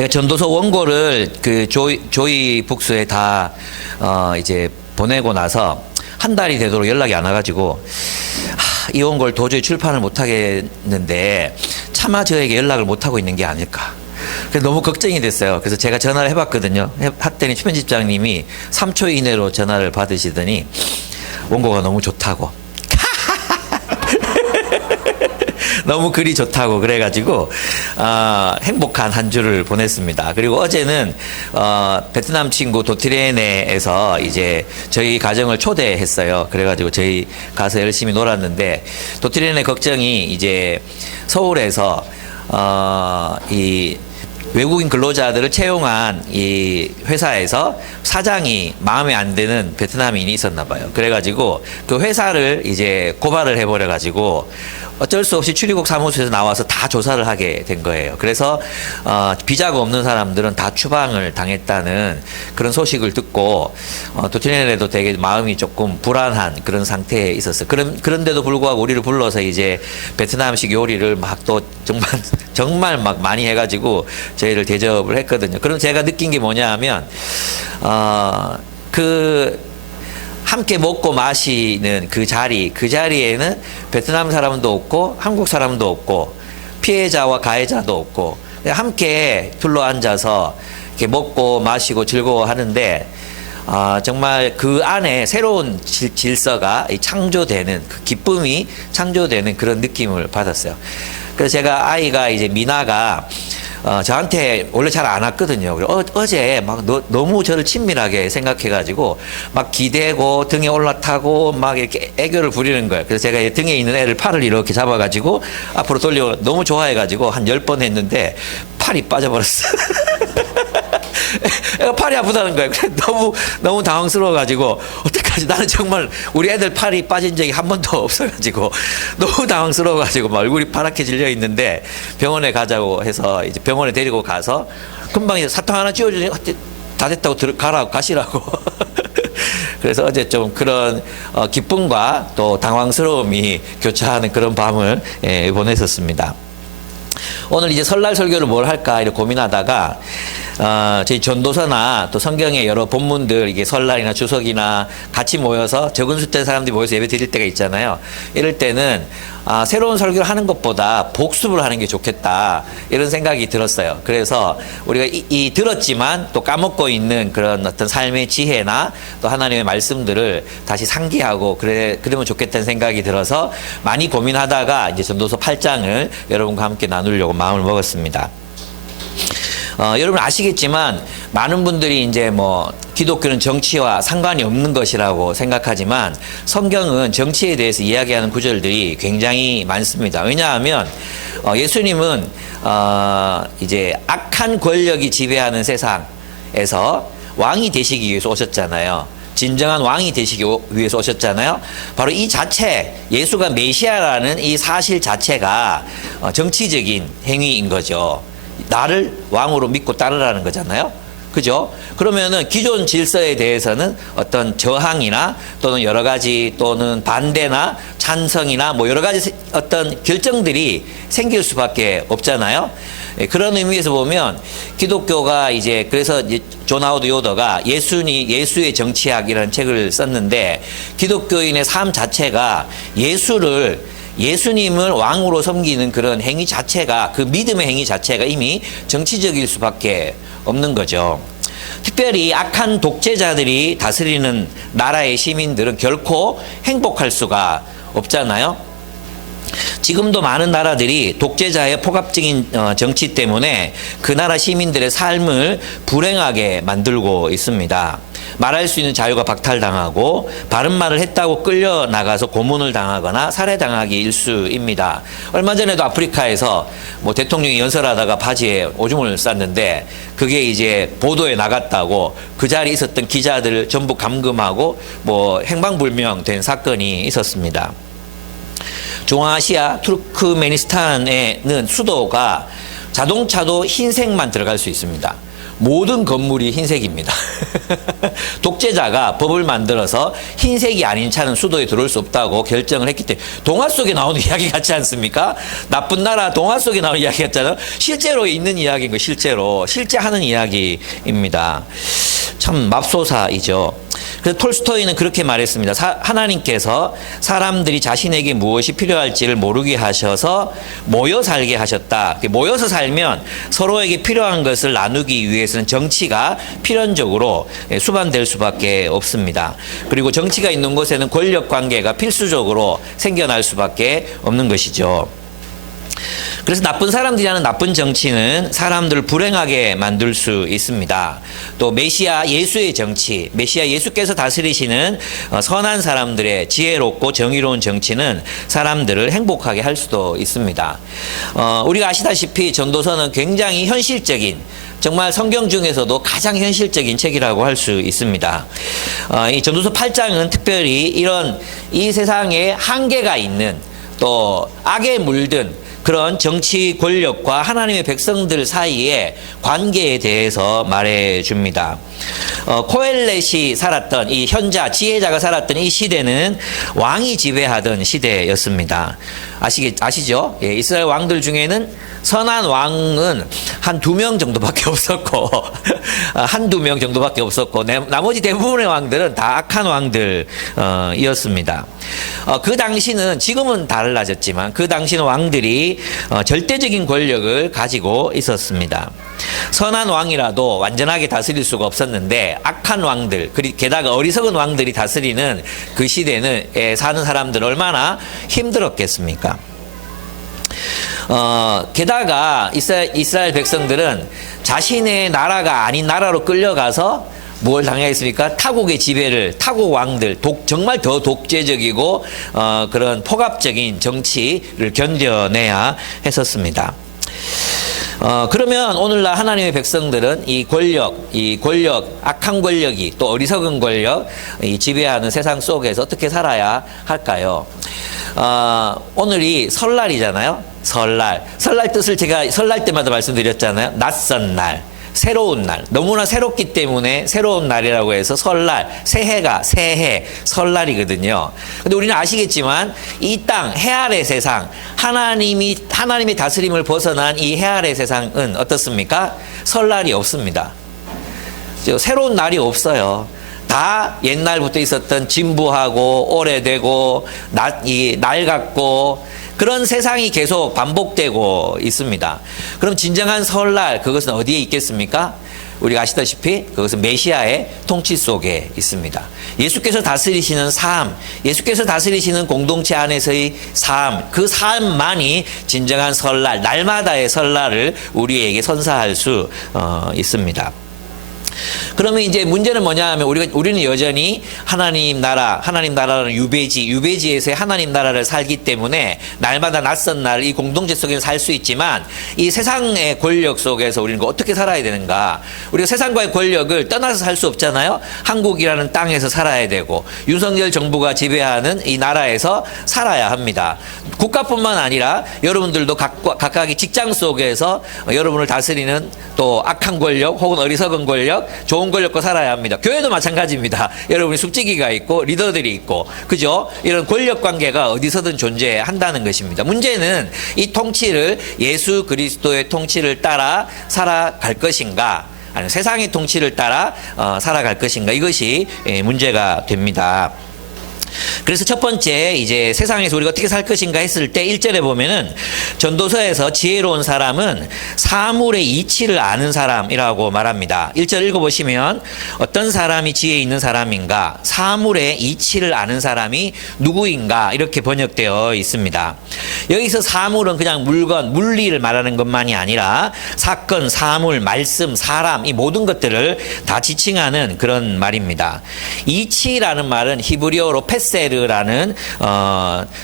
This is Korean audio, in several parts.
제가 전도서 원고를 그 조이 북스에 다 이제 보내고 나서 한 달이 되도록 연락이 안 와가지고 이 원고를 도저히 출판을 못 하겠는데 차마 저에게 연락을 못 하고 있는 게 아닐까. 그래서 너무 걱정이 됐어요. 그래서 제가 전화를 해봤거든요. 했더니 편집장님이 3초 이내로 전화를 받으시더니 원고가 너무 좋다고. 너무 글이 좋다고 그래가지고 행복한 한 주를 보냈습니다. 그리고 어제는 베트남 친구 도트리에네에서 이제 저희 가정을 초대했어요. 그래가지고 저희 가서 열심히 놀았는데 도트리에네 걱정이 이제 서울에서 이 외국인 근로자들을 채용한 이 회사에서 사장이 마음에 안 드는 베트남인이 있었나 봐요. 그래가지고 그 회사를 이제 고발을 해버려가지고 어쩔 수 없이 출입국 사무소에서 나와서 다 조사를 하게 된 거예요. 그래서 비자가 없는 사람들은 다 추방을 당했다는 그런 소식을 듣고 도트리에네도 되게 마음이 조금 불안한 그런 상태에 있었어요. 그런데도 불구하고 우리를 불러서 이제 베트남식 요리를 막 또 정말 막 많이 해가지고 저희를 대접을 했거든요. 그럼 제가 느낀 게 뭐냐 하면 함께 먹고 마시는 그 자리에는 베트남 사람도 없고 한국 사람도 없고 피해자와 가해자도 없고 함께 둘러 앉아서 이렇게 먹고 마시고 즐거워하는데 정말 그 안에 새로운 질서가 창조되는 그 기쁨이 창조되는 그런 느낌을 받았어요. 그래서 제가 아이가 이제 미나가 저한테 원래 잘 안 왔거든요. 어제 막 너무 저를 친밀하게 생각해가지고 막 기대고 등에 올라타고 막 이렇게 애교를 부리는 거예요. 그래서 제가 등에 있는 애를 팔을 이렇게 잡아가지고 앞으로 돌려 너무 좋아해가지고 한 10번 했는데 팔이 빠져버렸어요. 애가 팔이 아프다는 거예요. 그래서 너무 당황스러워가지고 어떡하지? 나는 정말 우리 애들 팔이 빠진 적이 한 번도 없어가지고 너무 당황스러워가지고 막 얼굴이 파랗게 질려 있는데 병원에 가자고 해서 이제 병원에 데리고 가서 금방 이제 사탕 하나 쥐어주니 다 됐다고 가시라고. 그래서 어제 좀 그런 기쁨과 또 당황스러움이 교차하는 그런 밤을 보냈었습니다. 오늘 이제 설날 설교를 뭘 할까 이렇게 고민하다가 저희 전도서나 또 성경의 여러 본문들 이게 설날이나 추석이나 같이 모여서 적은 숫자의 사람들이 모여서 예배 드릴 때가 있잖아요. 이럴 때는 새로운 설교를 하는 것보다 복습을 하는 게 좋겠다 이런 생각이 들었어요. 그래서 우리가 이 들었지만 또 까먹고 있는 그런 어떤 삶의 지혜나 또 하나님의 말씀들을 다시 상기하고 그러면 좋겠다는 생각이 들어서 많이 고민하다가 이제 전도서 8장을 여러분과 함께 나누려고 마음을 먹었습니다. 여러분 아시겠지만 많은 분들이 이제 뭐 기독교는 정치와 상관이 없는 것이라고 생각하지만 성경은 정치에 대해서 이야기하는 구절들이 굉장히 많습니다. 왜냐하면 예수님은 이제 악한 권력이 지배하는 세상에서 왕이 되시기 위해서 오셨잖아요. 진정한 왕이 되시기 위해서 오셨잖아요. 바로 이 자체, 예수가 메시아라는 이 사실 자체가 정치적인 행위인 거죠. 나를 왕으로 믿고 따르라는 거잖아요. 그죠? 그러면은 기존 질서에 대해서는 어떤 저항이나 또는 여러 가지 또는 반대나 찬성이나 뭐 여러 가지 어떤 결정들이 생길 수밖에 없잖아요. 그런 의미에서 보면 기독교가 이제 그래서 존 하워드 요더가 예수의 정치학이라는 책을 썼는데 기독교인의 삶 자체가 예수님을 왕으로 섬기는 그런 행위 자체가 그 믿음의 행위 자체가 이미 정치적일 수밖에 없는 거죠. 특별히 악한 독재자들이 다스리는 나라의 시민들은 결코 행복할 수가 없잖아요. 지금도 많은 나라들이 독재자의 폭압적인 정치 때문에 그 나라 시민들의 삶을 불행하게 만들고 있습니다. 말할 수 있는 자유가 박탈당하고 바른 말을 했다고 끌려나가서 고문을 당하거나 살해당하기 일쑤입니다. 얼마 전에도 아프리카에서 뭐 대통령이 연설하다가 바지에 오줌을 쌌는데 그게 이제 보도에 나갔다고 그 자리에 있었던 기자들을 전부 감금하고 뭐 행방불명된 사건이 있었습니다. 중앙아시아 투르크메니스탄에는 수도가 자동차도 흰색만 들어갈 수 있습니다. 모든 건물이 흰색입니다. 독재자가 법을 만들어서 흰색이 아닌 차는 수도에 들어올 수 없다고 결정을 했기 때문에 동화 속에 나오는 이야기 같지 않습니까? 나쁜 나라 동화 속에 나오는 이야기 같잖아요. 실제로 있는 이야기인 거예요. 실제 하는 이야기입니다. 참 맙소사이죠. 그래서 톨스토이는 그렇게 말했습니다. 하나님께서 사람들이 자신에게 무엇이 필요할지를 모르게 하셔서 모여 살게 하셨다. 모여서 살면 서로에게 필요한 것을 나누기 위해서는 정치가 필연적으로 수반될 수밖에 없습니다. 그리고 정치가 있는 곳에는 권력 관계가 필수적으로 생겨날 수밖에 없는 것이죠. 그래서 나쁜 사람들이 하는 나쁜 정치는 사람들을 불행하게 만들 수 있습니다. 또 메시아 예수의 정치, 메시아 예수께서 다스리시는 선한 사람들의 지혜롭고 정의로운 정치는 사람들을 행복하게 할 수도 있습니다. 우리가 아시다시피 전도서는 굉장히 현실적인, 정말 성경 중에서도 가장 현실적인 책이라고 할 수 있습니다. 이 전도서 8장은 특별히 이런 이 세상에 한계가 있는 또 악에 물든 그런 정치 권력과 하나님의 백성들 사이의 관계에 대해서 말해줍니다. 코엘렛이 살았던 이 현자, 지혜자가 살았던 이 시대는 왕이 지배하던 시대였습니다. 아시죠? 예, 이스라엘 왕들 중에는 선한 왕은 한 2명 정도밖에 없었고 한두 명 정도밖에 없었고 나머지 대부분의 왕들은 다 악한 왕들이었습니다. 그 당시는 지금은 달라졌지만 그 당시는 왕들이 절대적인 권력을 가지고 있었습니다. 선한 왕이라도 완전하게 다스릴 수가 없었는데 악한 왕들, 게다가 어리석은 왕들이 다스리는 그 시대는 사는 사람들 얼마나 힘들었겠습니까? 게다가 이스라엘 백성들은 자신의 나라가 아닌 나라로 끌려가서 뭘 당했습니까? 타국 왕들, 정말 더 독재적이고 그런 폭압적인 정치를 견뎌내야 했었습니다. 그러면 오늘날 하나님의 백성들은 이 권력, 악한 권력이 또 어리석은 권력, 이 지배하는 세상 속에서 어떻게 살아야 할까요? 오늘이 설날이잖아요. 설날 뜻을 제가 설날 때마다 말씀드렸잖아요. 낯선 날, 새로운 날, 너무나 새롭기 때문에 새로운 날이라고 해서 설날, 새해, 설날이거든요. 근데 우리는 아시겠지만 이 땅, 해 아래 세상, 하나님의 다스림을 벗어난 이 해 아래 세상은 어떻습니까? 설날이 없습니다. 새로운 날이 없어요. 다 옛날부터 있었던 진부하고 오래되고 낡았고 그런 세상이 계속 반복되고 있습니다. 그럼 진정한 설날, 그것은 어디에 있겠습니까? 우리가 아시다시피 그것은 메시아의 통치 속에 있습니다. 예수께서 다스리시는 삶, 예수께서 다스리시는 공동체 안에서의 삶, 그 삶만이 진정한 설날, 날마다의 설날을 우리에게 선사할 수 있습니다. 그러면 이제 문제는 뭐냐 하면 우리는 여전히 하나님 나라는 유배지에서의 하나님 나라를 살기 때문에 날마다 낯선 날 이 공동체 속에서 살 수 있지만 이 세상의 권력 속에서 우리는 어떻게 살아야 되는가? 우리가 세상과의 권력을 떠나서 살 수 없잖아요. 한국이라는 땅에서 살아야 되고 윤석열 정부가 지배하는 이 나라에서 살아야 합니다. 국가뿐만 아니라 여러분들도 각각의 직장 속에서 여러분을 다스리는 또 악한 권력 혹은 어리석은 권력, 좋은 권력과 살아야 합니다. 교회도 마찬가지입니다. 여러분이 숙지기가 있고 리더들이 있고, 그죠? 이런 권력 관계가 어디서든 존재한다는 것입니다. 문제는 이 통치를 예수 그리스도의 통치를 따라 살아갈 것인가, 아니면 세상의 통치를 따라 살아갈 것인가, 이것이 문제가 됩니다. 그래서 첫 번째, 이제 세상에서 우리가 어떻게 살 것인가 했을 때 1절에 보면은 전도서에서 지혜로운 사람은 사물의 이치를 아는 사람이라고 말합니다. 1절 읽어보시면 어떤 사람이 지혜 있는 사람인가, 사물의 이치를 아는 사람이 누구인가, 이렇게 번역되어 있습니다. 여기서 사물은 그냥 물건, 물리를 말하는 것만이 아니라 사건, 사물, 말씀, 사람, 이 모든 것들을 다 지칭하는 그런 말입니다. 이치라는 말은 히브리어로 페세르라는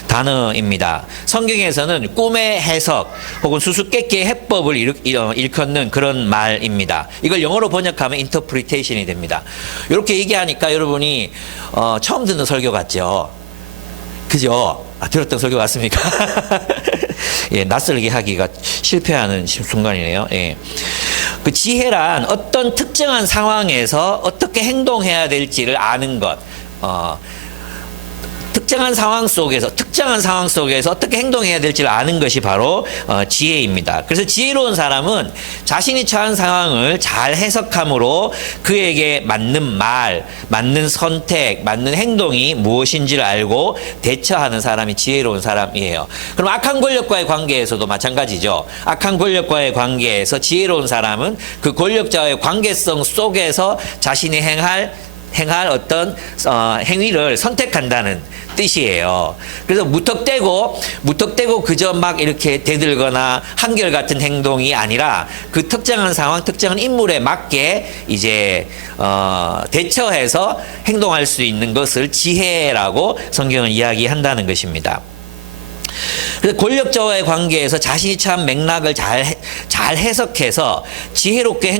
단어입니다. 성경에서는 꿈의 해석 혹은 수수께끼의 해법을 일컫는 그런 말입니다. 이걸 영어로 번역하면 인터프리테이션이 됩니다. 이렇게 얘기하니까 여러분이 처음 듣는 설교 같죠? 그죠? 들었던 설교 같습니까? 예, 낯설게 하기가 실패하는 순간이네요. 예. 그 지혜란 어떤 특정한 상황에서 어떻게 행동해야 될지를 아는 것. 특정한 상황 속에서 어떻게 행동해야 될지를 아는 것이 바로 지혜입니다. 그래서 지혜로운 사람은 자신이 처한 상황을 잘 해석함으로 그에게 맞는 말, 맞는 선택, 맞는 행동이 무엇인지를 알고 대처하는 사람이 지혜로운 사람이에요. 그럼 악한 권력과의 관계에서도 마찬가지죠. 악한 권력과의 관계에서 지혜로운 사람은 그 권력자와의 관계성 속에서 자신이 행할 어떤 행위를 선택한다는 뜻이에요. 그래서 무턱대고 그저 막 이렇게 대들거나 한결같은 행동이 아니라 그 특정한 상황, 특정한 인물에 맞게 이제 대처해서 행동할 수 있는 것을 지혜라고 성경은 이야기한다는 것입니다. 그래서 권력자와의 관계에서 자신이 처한 맥락을 잘 해석해서 지혜롭게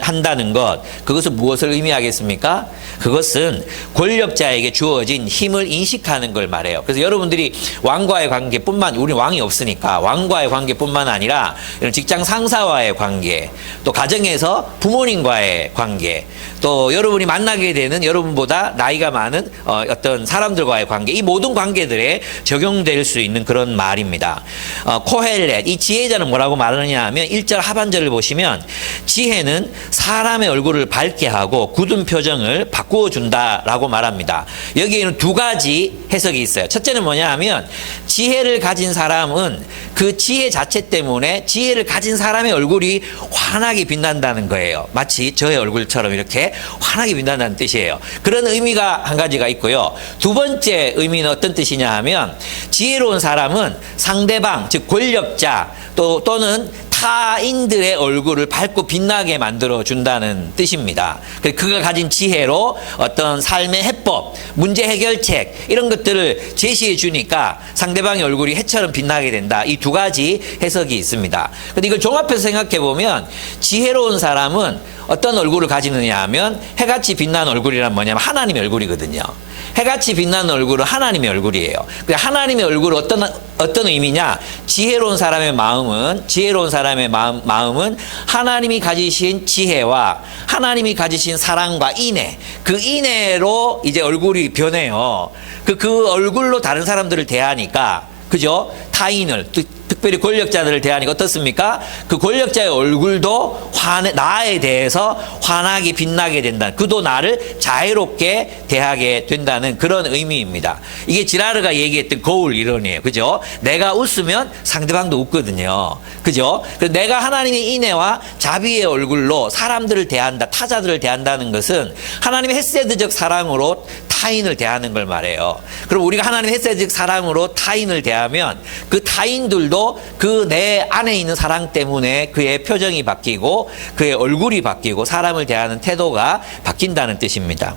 한다는 것, 그것은 무엇을 의미하겠습니까? 그것은 권력자에게 주어진 힘을 인식하는 걸 말해요. 그래서 여러분들이 왕과의 관계뿐만, 우리 왕이 없으니까 왕과의 관계뿐만 아니라 이런 직장 상사와의 관계, 또 가정에서 부모님과의 관계, 또 여러분이 만나게 되는 여러분보다 나이가 많은 어떤 사람들과의 관계, 이 모든 관계들에 적용될 수 있는 그런 말입니다. 코헬렛, 이 지혜자는 뭐라고 말하느냐 하면 1절 하반절을 보시면 지혜는 사람의 얼굴을 밝게 하고 굳은 표정을 바꾸어 준다라고 말합니다. 여기에는 두 가지 해석이 있어요. 첫째는 뭐냐 하면 지혜를 가진 사람은 그 지혜 자체 때문에 지혜를 가진 사람의 얼굴이 환하게 빛난다는 거예요. 마치 저의 얼굴처럼 이렇게 환하게 빛난다는 뜻이에요. 그런 의미가 한 가지가 있고요. 두 번째 의미는 어떤 뜻이냐 하면 지혜로운 사람은 상대방, 즉 권력자 또는 타인들의 얼굴을 밝고 빛나게 만들어 준다는 뜻입니다. 그가 가진 지혜로 어떤 삶의 해법, 문제 해결책 이런 것들을 제시해 주니까 상대방의 얼굴이 해처럼 빛나게 된다. 이 두 가지 해석이 있습니다. 근데 이걸 종합해서 생각해 보면 지혜로운 사람은 어떤 얼굴을 가지느냐 하면 해같이 빛나는 얼굴이란 뭐냐면 하나님의 얼굴이거든요. 해같이 빛나는 얼굴은 하나님의 얼굴이에요. 하나님의 얼굴은 어떤 의미냐? 지혜로운 사람의 마음은 하나님이 가지신 지혜와 하나님이 가지신 사랑과 인애, 그 인애로 이제 얼굴이 변해요. 그 얼굴로 다른 사람들을 대하니까, 그죠? 타인을, 특별히 권력자들을 대하니까 어떻습니까? 그 권력자의 얼굴도 나에 대해서 환하게 빛나게 된다. 그도 나를 자애롭게 대하게 된다는 그런 의미입니다. 이게 지라르가 얘기했던 거울 이론이에요. 그죠? 내가 웃으면 상대방도 웃거든요. 그죠? 내가 하나님의 인애와 자비의 얼굴로 사람들을 대한다, 타자들을 대한다는 것은 하나님의 헤세드적 사랑으로 타인을 대하는 걸 말해요. 그럼 우리가 하나님의 헤세드적 사랑으로 타인을 대하면 그 타인들도 그 내 안에 있는 사랑 때문에 그의 표정이 바뀌고 그의 얼굴이 바뀌고 사람을 대하는 태도가 바뀐다는 뜻입니다.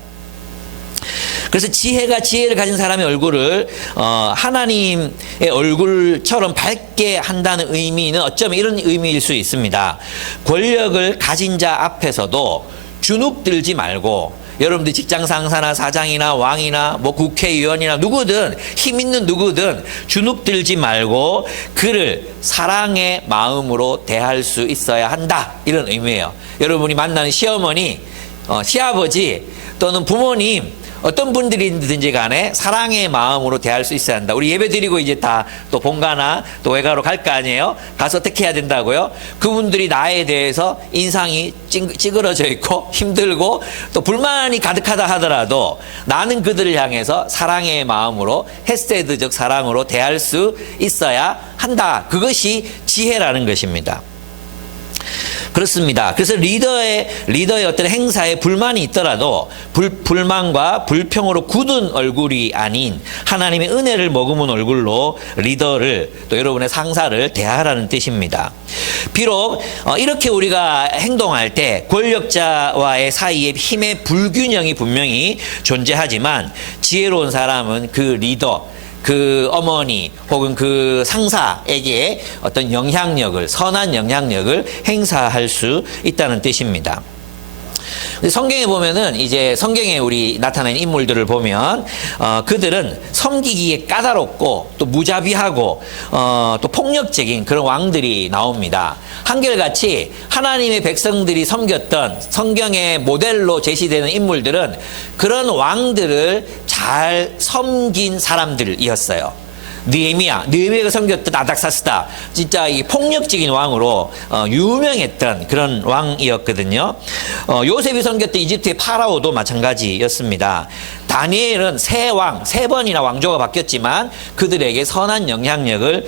그래서 지혜가 지혜를 가진 사람의 얼굴을 하나님의 얼굴처럼 밝게 한다는 의미는 어쩌면 이런 의미일 수 있습니다. 권력을 가진 자 앞에서도 주눅들지 말고, 여러분들 직장 상사나 사장이나 왕이나 뭐 국회의원이나 누구든 힘 있는 누구든 주눅들지 말고 그를 사랑의 마음으로 대할 수 있어야 한다, 이런 의미예요. 여러분이 만나는 시어머니, 시아버지 또는 부모님, 어떤 분들이든지 간에 사랑의 마음으로 대할 수 있어야 한다. 우리 예배 드리고 이제 다 또 본가나 또 외가로 갈 거 아니에요? 가서 어떻게 해야 된다고요? 그분들이 나에 대해서 인상이 찌그러져 있고 힘들고 또 불만이 가득하다 하더라도 나는 그들을 향해서 사랑의 마음으로, 헤세드적 사랑으로 대할 수 있어야 한다. 그것이 지혜라는 것입니다. 그렇습니다. 그래서 리더의 어떤 행사에 불만이 있더라도 불만과 불평으로 굳은 얼굴이 아닌 하나님의 은혜를 머금은 얼굴로 리더를, 또 여러분의 상사를 대하라는 뜻입니다. 비록 이렇게 우리가 행동할 때 권력자와의 사이에 힘의 불균형이 분명히 존재하지만 지혜로운 사람은 그 리더, 그 어머니 혹은 그 상사에게 어떤 영향력을, 선한 영향력을 행사할 수 있다는 뜻입니다. 근데 성경에 보면은 이제 성경에 우리 나타나는 인물들을 보면 그들은 섬기기에 까다롭고 또 무자비하고 또 폭력적인 그런 왕들이 나옵니다. 한결같이 하나님의 백성들이 섬겼던 성경의 모델로 제시되는 인물들은 그런 왕들을 잘 섬긴 사람들이었어요. 느헤미야가 섬겼던 아닥사스다, 진짜 이 폭력적인 왕으로 유명했던 그런 왕이었거든요. 요셉이 섬겼던 이집트의 파라오도 마찬가지였습니다. 다니엘은 세 번이나 왕조가 바뀌었지만 그들에게 선한 영향력을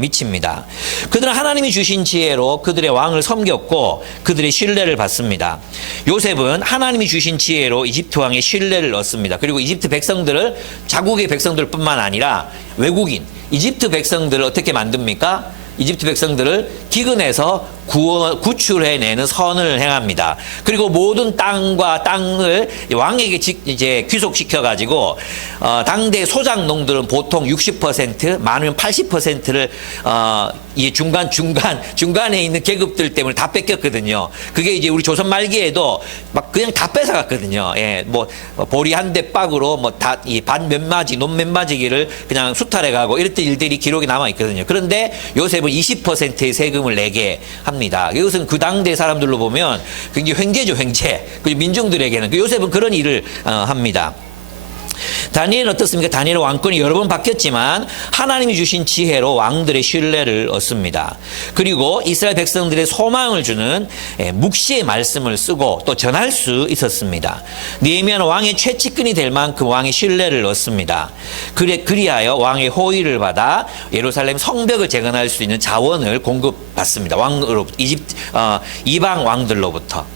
미칩니다. 그들은 하나님이 주신 지혜로 그들의 왕을 섬겼고 그들의 신뢰를 받습니다. 요셉은 하나님이 주신 지혜로 이집트 왕의 신뢰를 얻습니다. 그리고 이집트 백성들을, 자국의 백성들뿐만 아니라 외국인 이집트 백성들을 어떻게 만듭니까? 이집트 백성들을 기근에서 구출해내는 선을 행합니다. 그리고 모든 땅을 왕에게 이제 귀속시켜가지고 당대 소작농들은 보통 60%, 많으면 80%를 이 중간에 있는 계급들 때문에 다 뺏겼거든요. 그게 이제 우리 조선 말기에도 막 그냥 다 뺏어갔거든요. 예, 뭐 보리 한 대 빡으로 뭐 다 이 반 몇 마지, 논 몇 마지기를 그냥 수탈해가고 이랬던 일들이 기록에 남아 있거든요. 그런데 요셉은 20%의 세금을 내게 합니다. 이것은 그 당대 사람들로 보면 굉장히 횡재죠, 횡재. 민중들에게는 요셉은 그런 일을 합니다. 다니엘은 어떻습니까? 다니엘은 왕권이 여러 번 바뀌었지만 하나님이 주신 지혜로 왕들의 신뢰를 얻습니다. 그리고 이스라엘 백성들의 소망을 주는 묵시의 말씀을 쓰고 또 전할 수 있었습니다. 느헤미야는 왕의 최측근이 될 만큼 왕의 신뢰를 얻습니다. 그리하여 왕의 호의를 받아 예루살렘 성벽을 재건할 수 있는 자원을 공급받습니다. 이방 왕들로부터.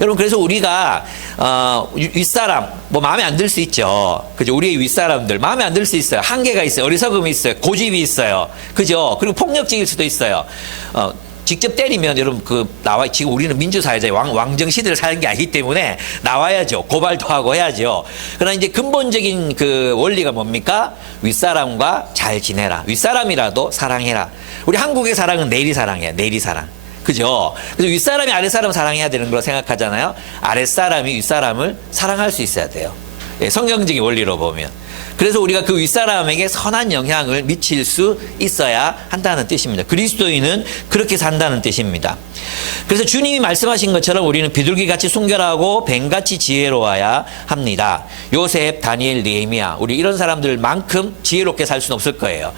여러분, 그래서 우리가 윗사람 뭐 마음에 안 들 수 있죠. 그죠? 우리의 윗사람들 마음에 안 들 수 있어요. 한계가 있어요. 어리석음이 있어요. 고집이 있어요. 그죠? 그리고 폭력적일 수도 있어요. 직접 때리면 여러분 지금 우리는 민주사회자의 왕정 시대를 사는 게 아니기 때문에 나와야죠. 고발도 하고 해야죠. 그러나 이제 근본적인 그 원리가 뭡니까? 윗사람과 잘 지내라. 윗사람이라도 사랑해라. 우리 한국의 사랑은 내리 사랑이에요. 내리 사랑. 그죠? 그래서 윗사람이 아랫사람을 사랑해야 되는 걸로 생각하잖아요. 아랫사람이 윗사람을 사랑할 수 있어야 돼요. 예, 성경적인 원리로 보면. 그래서 우리가 그 윗사람에게 선한 영향을 미칠 수 있어야 한다는 뜻입니다. 그리스도인은 그렇게 산다는 뜻입니다. 그래서 주님이 말씀하신 것처럼 우리는 비둘기같이 순결하고 뱀같이 지혜로워야 합니다. 요셉, 다니엘, 느헤미야, 우리 이런 사람들만큼 지혜롭게 살 수는 없을 거예요.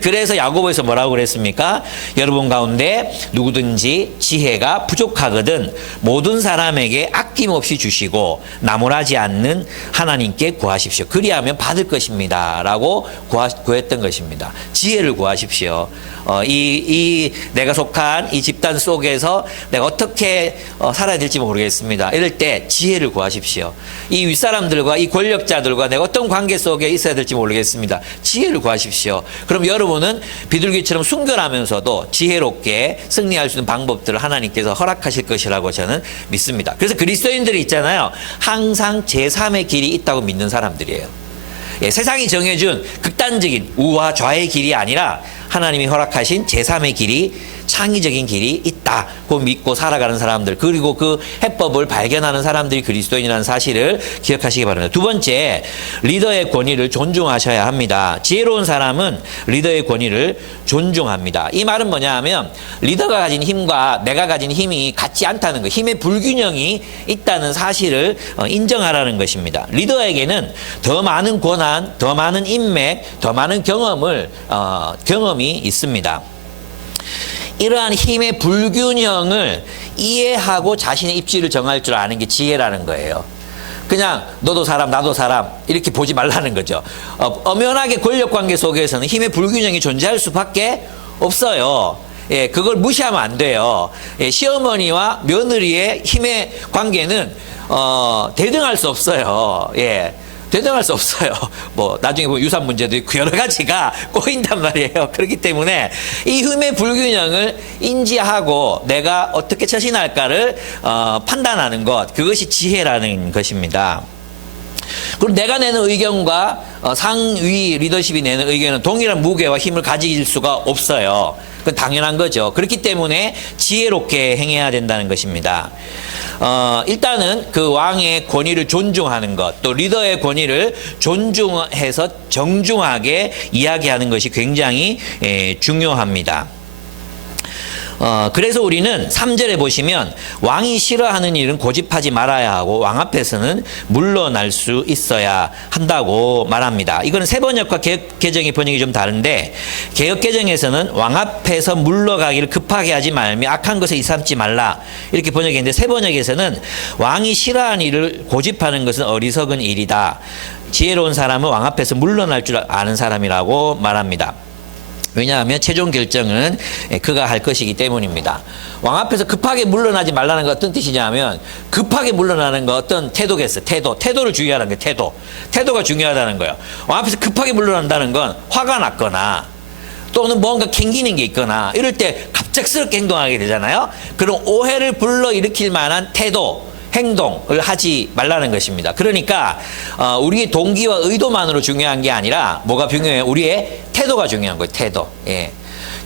그래서 야고보에서 뭐라고 그랬습니까? 여러분 가운데 누구든지 지혜가 부족하거든 모든 사람에게 아낌없이 주시고 나무라지 않는 하나님께 구하십시오. 그리하면 받을 것입니다. 라고 구했던 것입니다. 지혜를 구하십시오. 내가 속한 이 집단 속에서 내가 어떻게 살아야 될지 모르겠습니다. 이럴 때 지혜를 구하십시오. 이 윗사람들과 이 권력자들과 내가 어떤 관계 속에 있어야 될지 모르겠습니다. 지혜를 구하십시오. 그럼 여러분은 비둘기처럼 순결하면서도 지혜롭게 승리할 수 있는 방법들을 하나님께서 허락하실 것이라고 저는 믿습니다. 그래서 그리스도인들이 있잖아요. 항상 제3의 길이 있다고 믿는 사람들이에요. 예, 세상이 정해준 극단적인 우와 좌의 길이 아니라 하나님이 허락하신 제3의 길이, 창의적인 길이 있다고 믿고 살아가는 사람들, 그리고 그 해법을 발견하는 사람들이 그리스도인이라는 사실을 기억하시기 바랍니다. 두 번째, 리더의 권위를 존중하셔야 합니다. 지혜로운 사람은 리더의 권위를 존중합니다. 이 말은 뭐냐 하면 리더가 가진 힘과 내가 가진 힘이 같지 않다는 것, 힘의 불균형이 있다는 사실을 인정하라는 것입니다. 리더에게는 더 많은 권한, 더 많은 인맥, 더 많은 경험이 있습니다. 이러한 힘의 불균형을 이해하고 자신의 입지를 정할 줄 아는 게 지혜라는 거예요. 그냥 너도 사람 나도 사람 이렇게 보지 말라는 거죠. 엄연하게 권력관계 속에서는 힘의 불균형이 존재할 수밖에 없어요. 예, 그걸 무시하면 안 돼요. 예, 시어머니와 며느리의 힘의 관계는 대등할 수 없어요. 예. 대등할 수 없어요. 뭐 나중에 보면 유산 문제도 있고 여러 가지가 꼬인단 말이에요. 그렇기 때문에 이 힘의 불균형을 인지하고 내가 어떻게 처신할까를 판단하는 것, 그것이 지혜라는 것입니다. 그리고 내가 내는 의견과 상위 리더십이 내는 의견은 동일한 무게와 힘을 가질 수가 없어요. 그건 당연한 거죠. 그렇기 때문에 지혜롭게 행해야 된다는 것입니다. 일단은 그 왕의 권위를 존중하는 것, 또 리더의 권위를 존중해서 정중하게 이야기하는 것이 굉장히 중요합니다. 그래서 우리는 3절에 보시면 왕이 싫어하는 일은 고집하지 말아야 하고 왕 앞에서는 물러날 수 있어야 한다고 말합니다. 이거는 새번역과 개역개정의 번역이 좀 다른데, 개역개정에서는 왕 앞에서 물러가기를 급하게 하지 말며 악한 것에 일삼지 말라 이렇게 번역했는데, 새번역에서는 왕이 싫어하는 일을 고집하는 것은 어리석은 일이다. 지혜로운 사람은 왕 앞에서 물러날 줄 아는 사람이라고 말합니다. 왜냐하면 최종 결정은 그가 할 것이기 때문입니다. 왕 앞에서 급하게 물러나지 말라는 건 어떤 뜻이냐면, 급하게 물러나는 건 어떤 태도겠어요. 태도를 중요하다는 거예요. 태도가 중요하다는 거예요. 왕 앞에서 급하게 물러난다는 건 화가 났거나 또는 뭔가 캥기는 게 있거나 이럴 때 갑작스럽게 행동하게 되잖아요. 그런 오해를 불러일으킬 만한 태도, 행동을 하지 말라는 것입니다. 그러니까 우리의 동기와 의도만으로 중요한 게 아니라 뭐가 중요해요? 우리의 태도가 중요한 거예요. 태도. 예.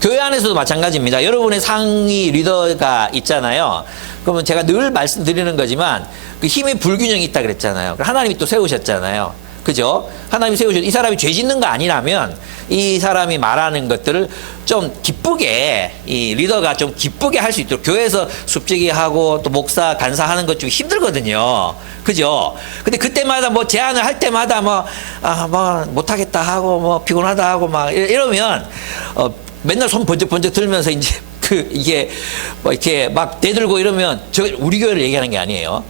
교회 안에서도 마찬가지입니다. 여러분의 상위 리더가 있잖아요. 그러면 제가 늘 말씀드리는 거지만 그 힘의 불균형이 있다 그랬잖아요. 하나님이 또 세우셨잖아요. 그죠? 하나님이 세우셨, 이 사람이 죄 짓는 거 아니라면 이 사람이 말하는 것들을 좀 기쁘게, 이 리더가 좀 기쁘게 할 수 있도록, 교회에서 숲지기 하고 또 목사, 간사하는 것 좀 힘들거든요. 그죠? 근데 그때마다 뭐 제안을 할 때마다 뭐 못하겠다 하고 뭐 피곤하다 하고 막 이러면, 맨날 손 번쩍번쩍 들면서 이제 이게 뭐 이렇게 막 대들고 이러면, 우리 교회를 얘기하는 게 아니에요.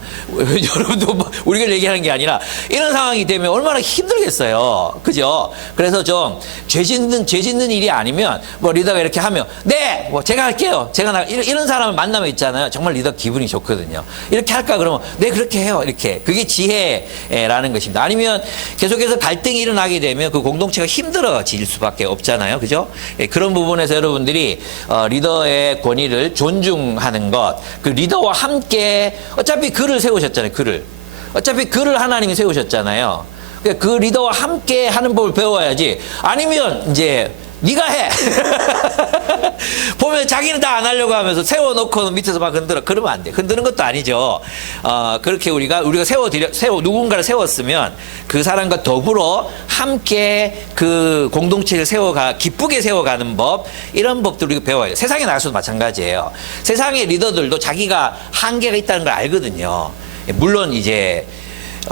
여러분도 우리 교회를 얘기하는 게 아니라 이런 상황이 되면 얼마나 힘들겠어요. 그죠? 그래서 좀 죄 짓는 일이 아니면 뭐 리더가 이렇게 하면, 네, 뭐 제가 할게요. 이런 사람을 만나면 있잖아요. 정말 리더 기분이 좋거든요. 이렇게 할까 그러면 네, 그렇게 해요. 이렇게. 그게 지혜라는 것입니다. 아니면 계속해서 갈등이 일어나게 되면 그 공동체가 힘들어질 수밖에 없잖아요. 그죠? 그런 부분에서 여러분들이 리더의 권위를 존중하는 것, 그 리더와 함께, 어차피 글을 세우셨잖아요. 어차피 글을 하나님이 세우셨잖아요. 그 리더와 함께 하는 법을 배워야지. 아니면 이제 네가 해. 보면 자기는 다 안 하려고 하면서 세워놓고 밑에서 막 흔들어. 그러면 안 돼. 흔드는 것도 아니죠. 그렇게 우리가 누군가를 세웠으면 그 사람과 더불어 함께 그 공동체를 기쁘게 세워가는 법, 이런 법들 우리가 배워야 돼요. 세상에 나가서도 마찬가지예요. 세상의 리더들도 자기가 한계가 있다는 걸 알거든요. 물론 이제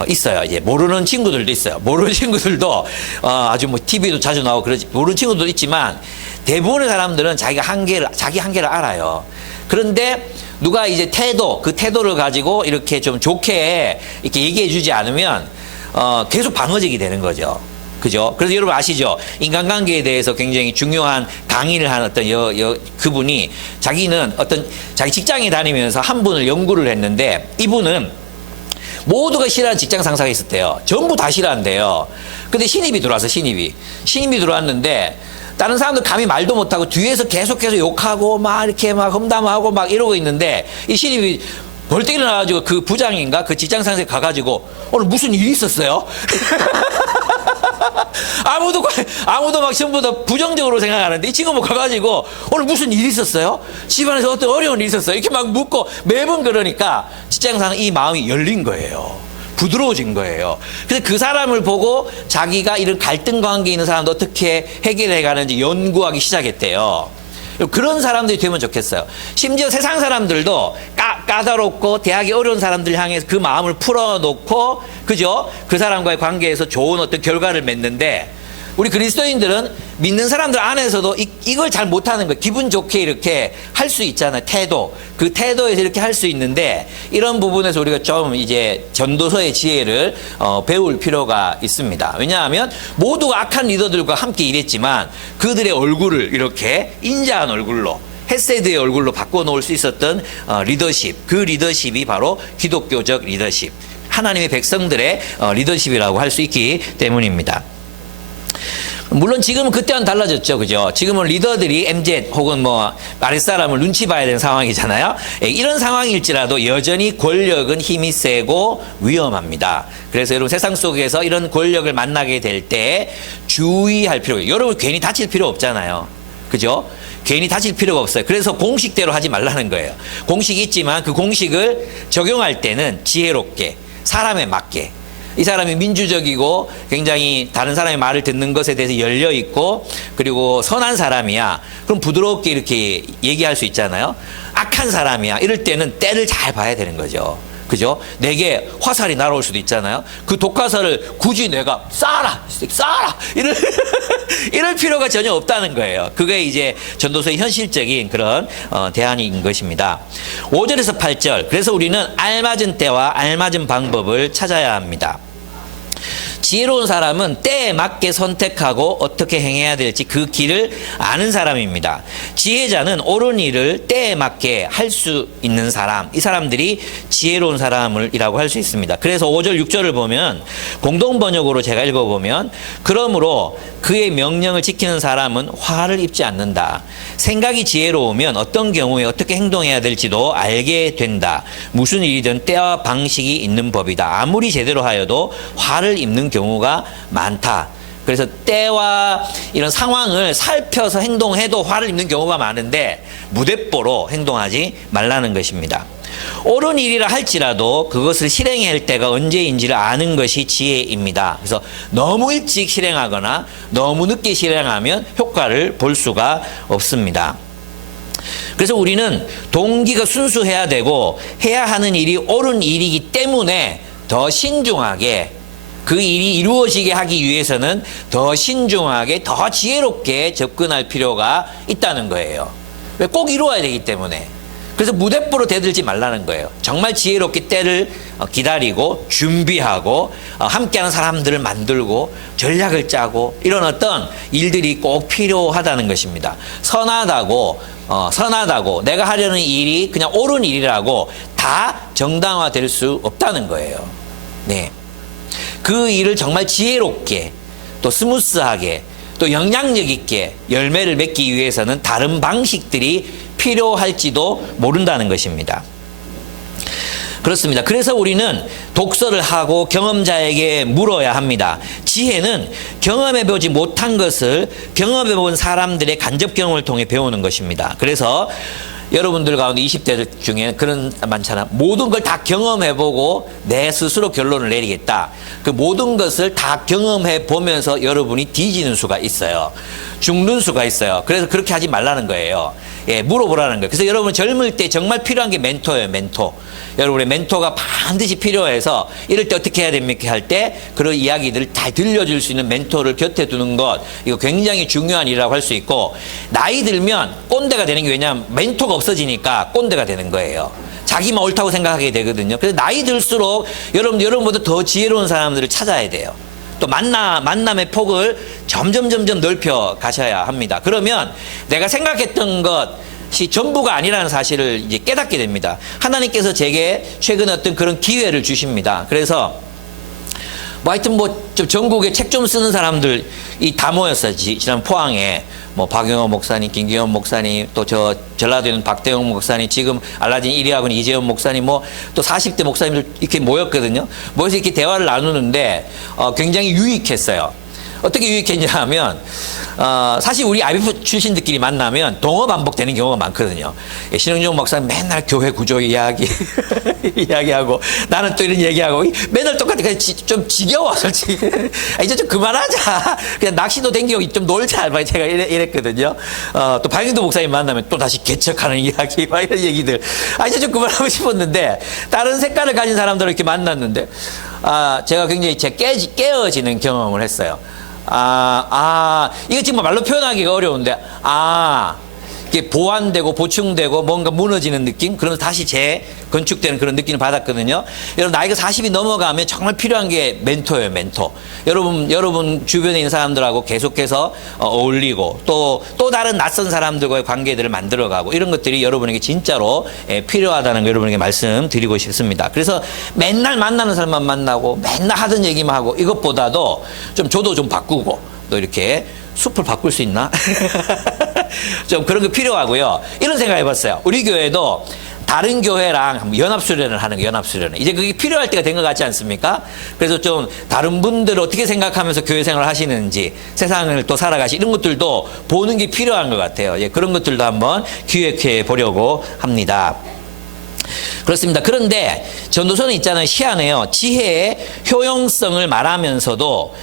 있어요. 이제 모르는 친구들도 있어요. 모르는 친구들도 아주 뭐 TV도 자주 나오고 그러지. 모르는 친구들도 있지만 대부분의 사람들은 자기 한계를 알아요. 그런데 누가 이제 그 태도를 가지고 이렇게 좀 좋게 이렇게 얘기해 주지 않으면 계속 방어적이 되는 거죠. 그죠? 그래서 여러분 아시죠? 인간관계에 대해서 굉장히 중요한 강의를 한 어떤 그분이 자기 직장에 다니면서 한 분을 연구를 했는데, 이분은 모두가 싫어하는 직장 상사가 있었대요. 전부 다 싫어한대요. 근데 신입이 들어왔는데 다른 사람들 감히 말도 못하고 뒤에서 계속해서 욕하고 막 이렇게 막 험담하고 막 이러고 있는데, 이 신입이 벌떡 일어나가지고 그 부장인가 그 직장 상사에 가가지고 오늘 무슨 일이 있었어요? 아무도 막 전부 다 부정적으로 생각하는데 이 친구 가가지고 오늘 무슨 일이 있었어요? 집안에서 어떤 어려운 일이 있었어요? 이렇게 막 묻고 매번 그러니까 직장상은 이 마음이 열린 거예요. 부드러워진 거예요. 그래서 그 사람을 보고 자기가 이런 갈등 관계에 있는 사람도 어떻게 해결해 가는지 연구하기 시작했대요. 그런 사람들이 되면 좋겠어요. 심지어 세상 사람들도 까다롭고 대하기 어려운 사람들 향해서 그 마음을 풀어놓고, 그죠? 그 사람과의 관계에서 좋은 어떤 결과를 맺는데, 우리 그리스도인들은 믿는 사람들 안에서도 이걸 잘 못하는 거예요. 기분 좋게 이렇게 할 수 있잖아요. 그 태도에서 이렇게 할 수 있는데, 이런 부분에서 우리가 좀 이제 전도서의 지혜를 배울 필요가 있습니다. 왜냐하면 모두가 악한 리더들과 함께 일했지만 그들의 얼굴을 이렇게 인자한 얼굴로, 헤세드의 얼굴로 바꿔놓을 수 있었던 리더십, 그 리더십이 바로 기독교적 리더십, 하나님의 백성들의 리더십이라고 할 수 있기 때문입니다. 물론 지금은 그때와는 달라졌죠. 그죠? 지금은 리더들이 MZ 혹은 뭐 아랫사람을 눈치 봐야 되는 상황이잖아요. 이런 상황일지라도 여전히 권력은 힘이 세고 위험합니다. 그래서 여러분 세상 속에서 이런 권력을 만나게 될 때 주의할 필요가 있어요. 여러분 괜히 다칠 필요 없잖아요. 그죠? 괜히 다칠 필요가 없어요. 그래서 공식대로 하지 말라는 거예요. 공식이 있지만 그 공식을 적용할 때는 지혜롭게, 사람에 맞게. 이 사람이 민주적이고 굉장히 다른 사람의 말을 듣는 것에 대해서 열려 있고 그리고 선한 사람이야. 그럼 부드럽게 이렇게 얘기할 수 있잖아요. 악한 사람이야. 이럴 때는 때를 잘 봐야 되는 거죠. 그죠? 내게 화살이 날아올 수도 있잖아요. 그 독화살을 굳이 내가 쏴라! 이럴 필요가 전혀 없다는 거예요. 그게 이제 전도서의 현실적인 그런 대안인 것입니다. 5절에서 8절. 그래서 우리는 알맞은 때와 알맞은 방법을 찾아야 합니다. 지혜로운 사람은 때에 맞게 선택하고 어떻게 행해야 될지 그 길을 아는 사람입니다. 지혜자는 옳은 일을 때에 맞게 할 수 있는 사람, 이 사람들이 지혜로운 사람이라고 할 수 있습니다. 그래서 5절, 6절을 보면 공동 번역으로 제가 읽어보면 그러므로 그의 명령을 지키는 사람은 화를 입지 않는다. 생각이 지혜로우면 어떤 경우에 어떻게 행동해야 될지도 알게 된다. 무슨 일이든 때와 방식이 있는 법이다. 아무리 제대로 하여도 화를 입는 경우가 많다. 그래서 때와 이런 상황을 살펴서 행동해도 화를 입는 경우가 많은데 무대뽀로 행동하지 말라는 것입니다. 옳은 일이라 할지라도 그것을 실행할 때가 언제인지를 아는 것이 지혜입니다. 그래서 너무 일찍 실행하거나 너무 늦게 실행하면 효과를 볼 수가 없습니다. 그래서 우리는 동기가 순수해야 되고 해야 하는 일이 옳은 일이기 때문에 더 신중하게 그 일이 이루어지게 하기 위해서는 더 신중하게 더 지혜롭게 접근할 필요가 있다는 거예요. 왜? 꼭 이루어야 되기 때문에. 그래서 무대뽀로 대들지 말라는 거예요. 정말 지혜롭게 때를 기다리고 준비하고 함께하는 사람들을 만들고 전략을 짜고 이런 어떤 일들이 꼭 필요하다는 것입니다. 선하다고 내가 하려는 일이 그냥 옳은 일이라고 다 정당화될 수 없다는 거예요. 네. 그 일을 정말 지혜롭게 또 스무스하게 또 영향력 있게 열매를 맺기 위해서는 다른 방식들이 필요할지도 모른다는 것입니다. 그렇습니다. 그래서 우리는 독서를 하고 경험자에게 물어야 합니다. 지혜는 경험해보지 못한 것을 경험해본 사람들의 간접 경험을 통해 배우는 것입니다. 그래서 여러분들 가운데 20대들 중에 그런 많잖아. 모든 걸 다 경험해보고 내 스스로 결론을 내리겠다. 그 모든 것을 다 경험해 보면서 여러분이 뒤지는 수가 있어요. 죽는 수가 있어요. 그래서 그렇게 하지 말라는 거예요. 예, 물어보라는 거예요. 그래서 여러분 젊을 때 정말 필요한 게 멘토예요. 멘토. 여러분의 멘토가 반드시 필요해서 이럴 때 어떻게 해야 됩니까 할 때 그런 이야기들을 잘 들려줄 수 있는 멘토를 곁에 두는 것, 이거 굉장히 중요한 일이라고 할 수 있고, 나이 들면 꼰대가 되는 게 왜냐하면 멘토가 없어지니까 꼰대가 되는 거예요. 자기만 옳다고 생각하게 되거든요. 그래서 나이 들수록 여러분보다 더 지혜로운 사람들을 찾아야 돼요. 또 만남의 폭을 점점 넓혀 가셔야 합니다. 그러면 내가 생각했던 것이 전부가 아니라는 사실을 이제 깨닫게 됩니다. 하나님께서 제게 최근에 어떤 그런 기회를 주십니다. 그래서 하여튼 좀 전국에 책 좀 쓰는 사람들이 다 모였어요. 지난 포항에 박영호 목사님, 김기현 목사님, 또 전라도에 있는 박대영 목사님, 지금 알라딘 1위 학원 이재현 목사님, 또 40대 목사님들 이렇게 모였거든요. 모여서 이렇게 대화를 나누는데 굉장히 유익했어요. 어떻게 유익했냐 하면 사실 우리 IBF 출신들끼리 만나면 동어 반복되는 경우가 많거든요. 신흥종 목사님 맨날 교회 구조 이야기하고 나는 또 이런 얘기하고 맨날 똑같아. 좀 지겨워 솔직히. 이제 좀 그만하자. 그냥 낚시도 댕기고 좀 놀자. 제가 이랬거든요. 또 박영도 목사님 만나면 또 다시 개척하는 이야기 막 이런 얘기들. 이제 좀 그만하고 싶었는데 다른 색깔을 가진 사람들을 이렇게 만났는데 제가 굉장히 깨어지는 경험을 했어요. 이거 지금 말로 표현하기가 어려운데, 이게 보완되고 보충되고 뭔가 무너지는 느낌? 그러면서 다시 재건축되는 그런 느낌을 받았거든요. 여러분, 나이가 40이 넘어가면 정말 필요한 게 멘토예요, 멘토. 여러분 주변에 있는 사람들하고 계속해서 어울리고 또 다른 낯선 사람들과의 관계들을 만들어가고 이런 것들이 여러분에게 진짜로 필요하다는 거 여러분에게 말씀드리고 싶습니다. 그래서 맨날 만나는 사람만 만나고 맨날 하던 얘기만 하고 이것보다도 저도 좀 바꾸고 또 이렇게 숲을 바꿀 수 있나? 좀 그런 거 필요하고요. 이런 생각 해봤어요. 우리 교회도 다른 교회랑 한번 연합수련을 하는 거예요. 연합수련을. 이제 그게 필요할 때가 된 것 같지 않습니까? 그래서 좀 다른 분들 어떻게 생각하면서 교회 생활을 하시는지, 세상을 또 살아가시 이런 것들도 보는 게 필요한 것 같아요. 예, 그런 것들도 한번 기획해 보려고 합니다. 그렇습니다. 그런데 전도서는 있잖아요. 희한해요. 지혜의 효용성을 말하면서도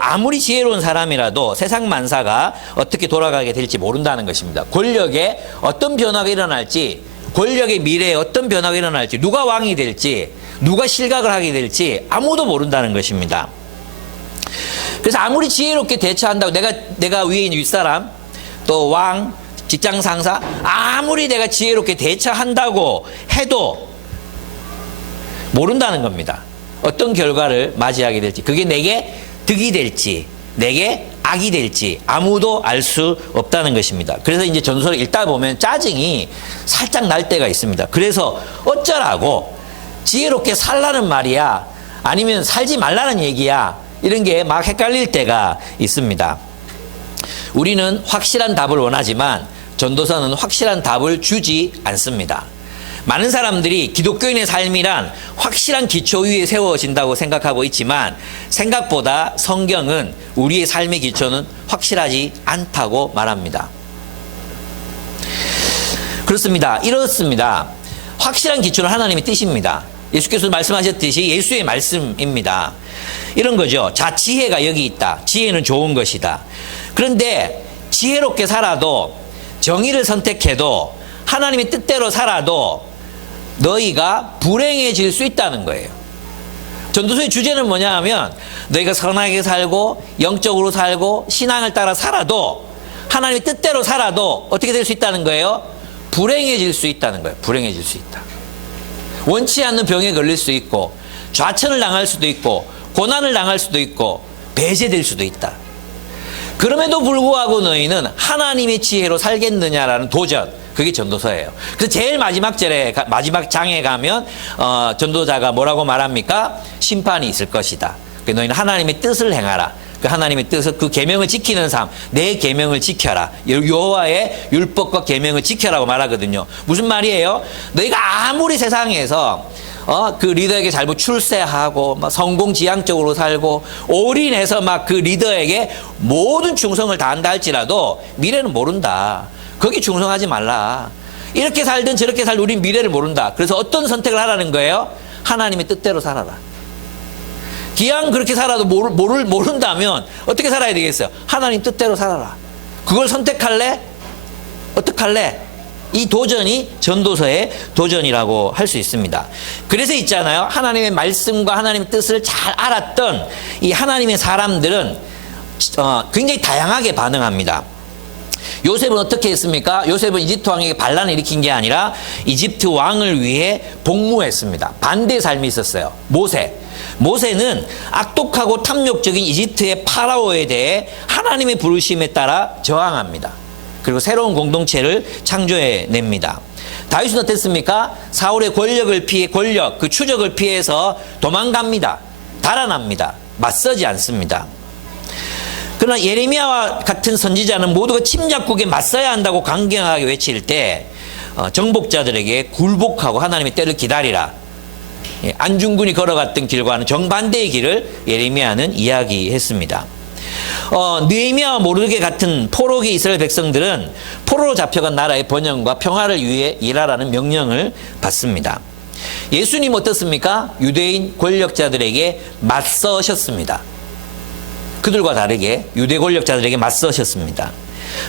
아무리 지혜로운 사람이라도 세상 만사가 어떻게 돌아가게 될지 모른다는 것입니다. 권력에 어떤 변화가 일어날지, 권력의 미래에 어떤 변화가 일어날지, 누가 왕이 될지, 누가 실각을 하게 될지 아무도 모른다는 것입니다. 그래서 아무리 지혜롭게 대처한다고 내가 위에 있는 윗사람, 또 왕, 직장 상사, 아무리 내가 지혜롭게 대처한다고 해도 모른다는 겁니다. 어떤 결과를 맞이하게 될지, 그게 내게 득이 될지 내게 악이 될지 아무도 알 수 없다는 것입니다. 그래서 이제 전도서를 읽다 보면 짜증이 살짝 날 때가 있습니다. 그래서 어쩌라고, 지혜롭게 살라는 말이야, 아니면 살지 말라는 얘기야, 이런 게 막 헷갈릴 때가 있습니다. 우리는 확실한 답을 원하지만 전도서는 확실한 답을 주지 않습니다. 많은 사람들이 기독교인의 삶이란 확실한 기초 위에 세워진다고 생각하고 있지만, 생각보다 성경은 우리의 삶의 기초는 확실하지 않다고 말합니다. 그렇습니다. 이렇습니다. 확실한 기초는 하나님의 뜻입니다. 예수께서 말씀하셨듯이 예수의 말씀입니다. 이런 거죠. 자, 지혜가 여기 있다. 지혜는 좋은 것이다. 그런데 지혜롭게 살아도, 정의를 선택해도, 하나님의 뜻대로 살아도 너희가 불행해질 수 있다는 거예요. 전도서의 주제는 뭐냐 하면, 너희가 선하게 살고 영적으로 살고 신앙을 따라 살아도, 하나님의 뜻대로 살아도 어떻게 될 수 있다는 거예요? 불행해질 수 있다는 거예요. 불행해질 수 있다. 원치 않는 병에 걸릴 수 있고, 좌천을 당할 수도 있고, 고난을 당할 수도 있고, 배제될 수도 있다. 그럼에도 불구하고 너희는 하나님의 지혜로 살겠느냐라는 도전, 그게 전도서예요. 그래서 제일 마지막 장에 가면 전도자가 뭐라고 말합니까? 심판이 있을 것이다. 너희는 하나님의 뜻을 행하라. 그 하나님의 뜻을, 그 계명을 지키는 삶, 내 계명을 지켜라. 여호와의 율법과 계명을 지켜라고 말하거든요. 무슨 말이에요? 너희가 아무리 세상에서 그 리더에게 잘 출세하고 막 성공지향적으로 살고 올인해서 막 그 리더에게 모든 충성을 다한다 할지라도 미래는 모른다. 거기 충성하지 말라. 이렇게 살든 저렇게 살든 우린 미래를 모른다. 그래서 어떤 선택을 하라는 거예요? 하나님의 뜻대로 살아라. 기왕 그렇게 살아도 모른다면 어떻게 살아야 되겠어요? 하나님 뜻대로 살아라. 그걸 선택할래? 어떡할래? 이 도전이 전도서의 도전이라고 할 수 있습니다. 그래서 있잖아요. 하나님의 말씀과 하나님의 뜻을 잘 알았던 이 하나님의 사람들은 굉장히 다양하게 반응합니다. 요셉은 어떻게 했습니까? 요셉은 이집트 왕에게 반란을 일으킨 게 아니라 이집트 왕을 위해 복무했습니다. 반대의 삶이 있었어요. 모세는 악독하고 탐욕적인 이집트의 파라오에 대해 하나님의 부르심에 따라 저항합니다. 그리고 새로운 공동체를 창조해냅니다. 다윗은 어땠습니까? 사울의 그 추적을 피해서 도망갑니다. 달아납니다. 맞서지 않습니다. 그러나 예레미야와 같은 선지자는 모두가 침략국에 맞서야 한다고 강경하게 외칠 때 정복자들에게 굴복하고 하나님의 때를 기다리라. 안중근이 걸어갔던 길과는 정반대의 길을 예레미야는 이야기했습니다. 느헤미야와 모르드게 같은 포로기 이스라엘 백성들은 포로로 잡혀간 나라의 번영과 평화를 위해 일하라는 명령을 받습니다. 예수님 어떻습니까? 유대인 권력자들에게 맞서셨습니다. 그들과 다르게 유대 권력자들에게 맞서셨습니다.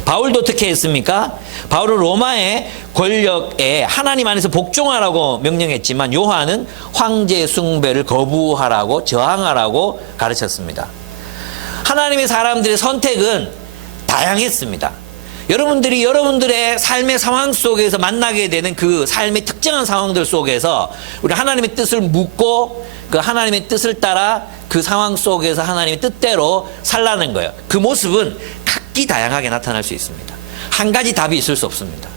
바울도 어떻게 했습니까? 바울은 로마의 권력에 하나님 안에서 복종하라고 명령했지만 요한은 황제 숭배를 거부하라고, 저항하라고 가르쳤습니다. 하나님의 사람들의 선택은 다양했습니다. 여러분들이 여러분들의 삶의 상황 속에서 만나게 되는 그 삶의 특정한 상황들 속에서 우리 하나님의 뜻을 묻고 그 하나님의 뜻을 따라 그 상황 속에서 하나님의 뜻대로 살라는 거예요. 그 모습은 각기 다양하게 나타날 수 있습니다. 한 가지 답이 있을 수 없습니다.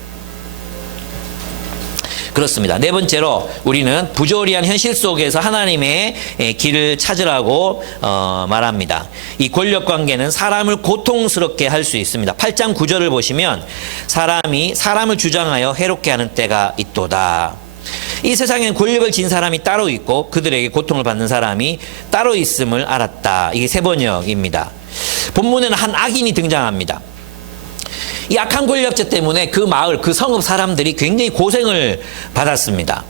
그렇습니다. 네 번째로 우리는 부조리한 현실 속에서 하나님의 길을 찾으라고 말합니다. 이 권력 관계는 사람을 고통스럽게 할 수 있습니다. 8장 9절을 보시면 사람이 사람을 주장하여 해롭게 하는 때가 있도다. 이 세상에는 권력을 진 사람이 따로 있고 그들에게 고통을 받는 사람이 따로 있음을 알았다. 이게 세번역입니다. 본문에는 한 악인이 등장합니다. 이 악한 권력자 때문에 그 마을, 그 성읍 사람들이 굉장히 고생을 받았습니다.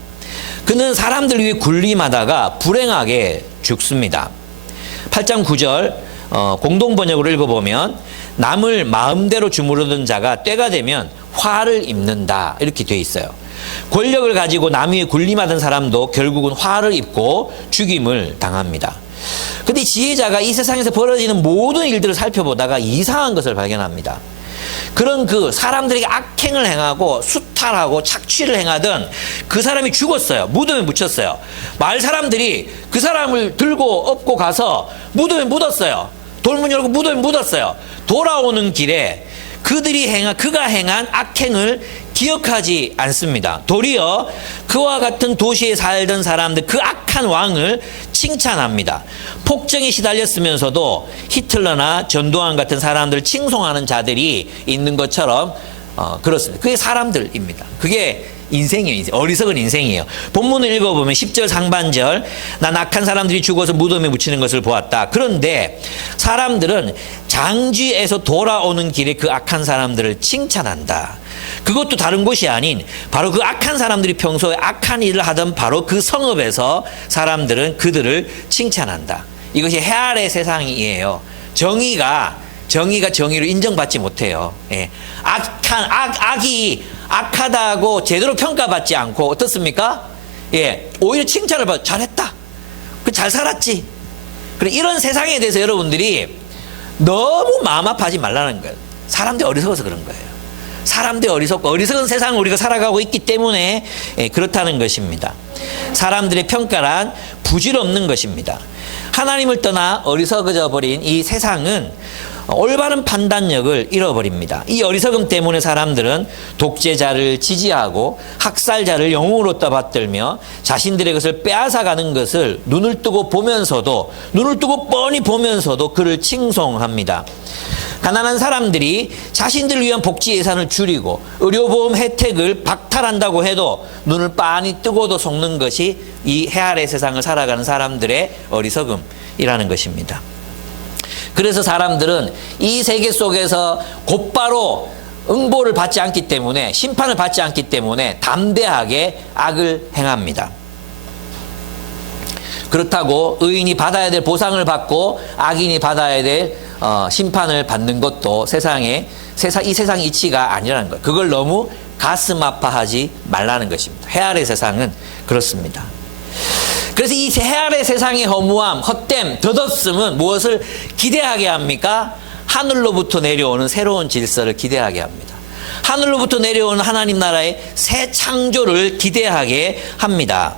그는 사람들 위해 군림하다가 불행하게 죽습니다. 8장 9절 공동번역으로 읽어보면 남을 마음대로 주무르던 자가 때가 되면 화를 입는다 이렇게 되어 있어요. 권력을 가지고 남 위에 군림하던 사람도 결국은 화를 입고 죽임을 당합니다. 근데 지혜자가 이 세상에서 벌어지는 모든 일들을 살펴보다가 이상한 것을 발견합니다. 그런 그 사람들에게 악행을 행하고 수탈하고 착취를 행하던 그 사람이 죽었어요. 무덤에 묻혔어요. 마을 사람들이 그 사람을 들고 업고 가서 무덤에 묻었어요. 돌문 열고 무덤에 묻었어요. 돌아오는 길에 그가 행한 악행을 기억하지 않습니다. 도리어 그와 같은 도시에 살던 사람들, 그 악한 왕을 칭찬합니다. 폭정에 시달렸으면서도 히틀러나 전두환 같은 사람들을 칭송하는 자들이 있는 것처럼 그렇습니다. 그게 사람들입니다. 그게 인생이에요. 인생. 어리석은 인생이에요. 본문을 읽어보면 10절 상반절, 난 악한 사람들이 죽어서 무덤에 묻히는 것을 보았다. 그런데 사람들은 장지에서 돌아오는 길에 그 악한 사람들을 칭찬한다. 그것도 다른 곳이 아닌 바로 그 악한 사람들이 평소에 악한 일을 하던 바로 그 성읍에서 사람들은 그들을 칭찬한다. 이것이 해 아래 세상이에요. 정의가 정의로 인정받지 못해요. 예. 악이 악하다고 제대로 평가받지 않고 어떻습니까? 예. 오히려 칭찬을 받아. 잘했다. 잘 살았지. 그래, 이런 세상에 대해서 여러분들이 너무 마음 아파하지 말라는 거예요. 사람들이 어리석어서 그런 거예요. 사람들이 어리석은 세상을 우리가 살아가고 있기 때문에 그렇다는 것입니다. 사람들의 평가란 부질없는 것입니다. 하나님을 떠나 어리석어져 버린 이 세상은 올바른 판단력을 잃어버립니다. 이 어리석음 때문에 사람들은 독재자를 지지하고 학살자를 영웅으로 떠받들며 자신들의 것을 빼앗아가는 것을 눈을 뜨고 뻔히 보면서도 그를 칭송합니다. 가난한 사람들이 자신들을 위한 복지 예산을 줄이고 의료보험 혜택을 박탈한다고 해도 눈을 빤히 뜨고도 속는 것이 이 해 아래 세상을 살아가는 사람들의 어리석음이라는 것입니다. 그래서 사람들은 이 세계 속에서 곧바로 응보를 받지 않기 때문에, 심판을 받지 않기 때문에 담대하게 악을 행합니다. 그렇다고 의인이 받아야 될 보상을 받고 악인이 받아야 될 심판을 받는 것도 이 세상 이치가 아니라는 거예요. 그걸 너무 가슴 아파하지 말라는 것입니다. 해 아래 세상은 그렇습니다. 그래서 이 해 아래 세상의 허무함, 헛됨, 덧없음은 무엇을 기대하게 합니까? 하늘로부터 내려오는 새로운 질서를 기대하게 합니다. 하늘로부터 내려오는 하나님 나라의 새 창조를 기대하게 합니다.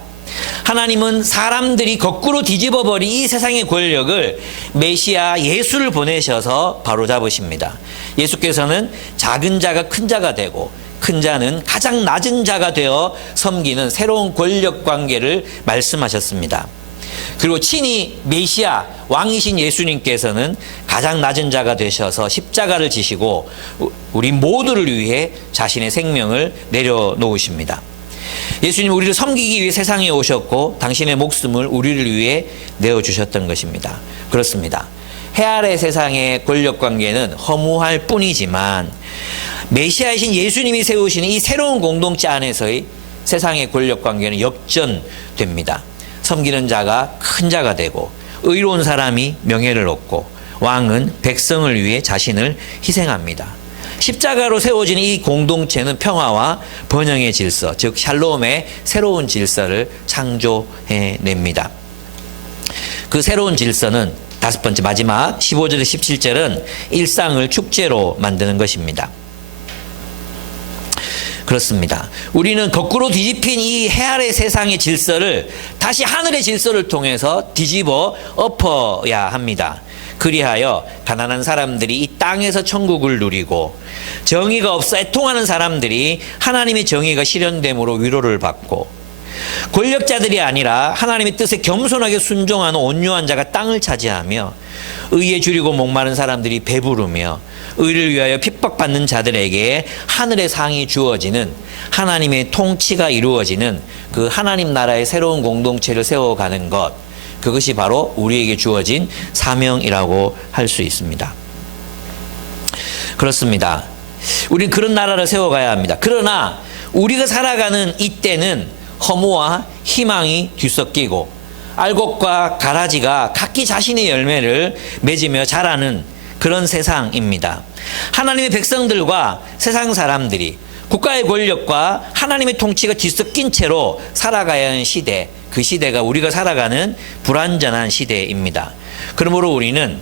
하나님은 사람들이 거꾸로 뒤집어버린 이 세상의 권력을 메시아 예수를 보내셔서 바로잡으십니다. 예수께서는 작은 자가 큰 자가 되고 큰 자는 가장 낮은 자가 되어 섬기는 새로운 권력 관계를 말씀하셨습니다. 그리고 친히 메시아 왕이신 예수님께서는 가장 낮은 자가 되셔서 십자가를 지시고 우리 모두를 위해 자신의 생명을 내려놓으십니다. 예수님 우리를 섬기기 위해 세상에 오셨고 당신의 목숨을 우리를 위해 내어주셨던 것입니다. 그렇습니다. 해 아래 세상의 권력 관계는 허무할 뿐이지만 메시아이신 예수님이 세우시는 이 새로운 공동체 안에서의 세상의 권력 관계는 역전됩니다. 섬기는 자가 큰 자가 되고 의로운 사람이 명예를 얻고 왕은 백성을 위해 자신을 희생합니다. 십자가로 세워진 이 공동체는 평화와 번영의 질서, 즉 샬롬의 새로운 질서를 창조해냅니다. 그 새로운 질서는 다섯 번째 마지막 15절에서 17절은 일상을 축제로 만드는 것입니다. 그렇습니다. 우리는 거꾸로 뒤집힌 이 해 아래 세상의 질서를 다시 하늘의 질서를 통해서 뒤집어 엎어야 합니다. 그리하여 가난한 사람들이 이 땅에서 천국을 누리고 정의가 없어 애통하는 사람들이 하나님의 정의가 실현됨으로 위로를 받고 권력자들이 아니라 하나님의 뜻에 겸손하게 순종하는 온유한 자가 땅을 차지하며 의에 줄이고 목마른 사람들이 배부르며 의를 위하여 핍박받는 자들에게 하늘의 상이 주어지는 하나님의 통치가 이루어지는 그 하나님 나라의 새로운 공동체를 세워가는 것, 그것이 바로 우리에게 주어진 사명이라고 할 수 있습니다. 그렇습니다. 우리는 그런 나라를 세워가야 합니다. 그러나 우리가 살아가는 이때는 허무와 희망이 뒤섞이고 알곡과 가라지가 각기 자신의 열매를 맺으며 자라는 그런 세상입니다. 하나님의 백성들과 세상 사람들이 국가의 권력과 하나님의 통치가 뒤섞인 채로 살아가야 하는 시대, 그 시대가 우리가 살아가는 불완전한 시대입니다. 그러므로 우리는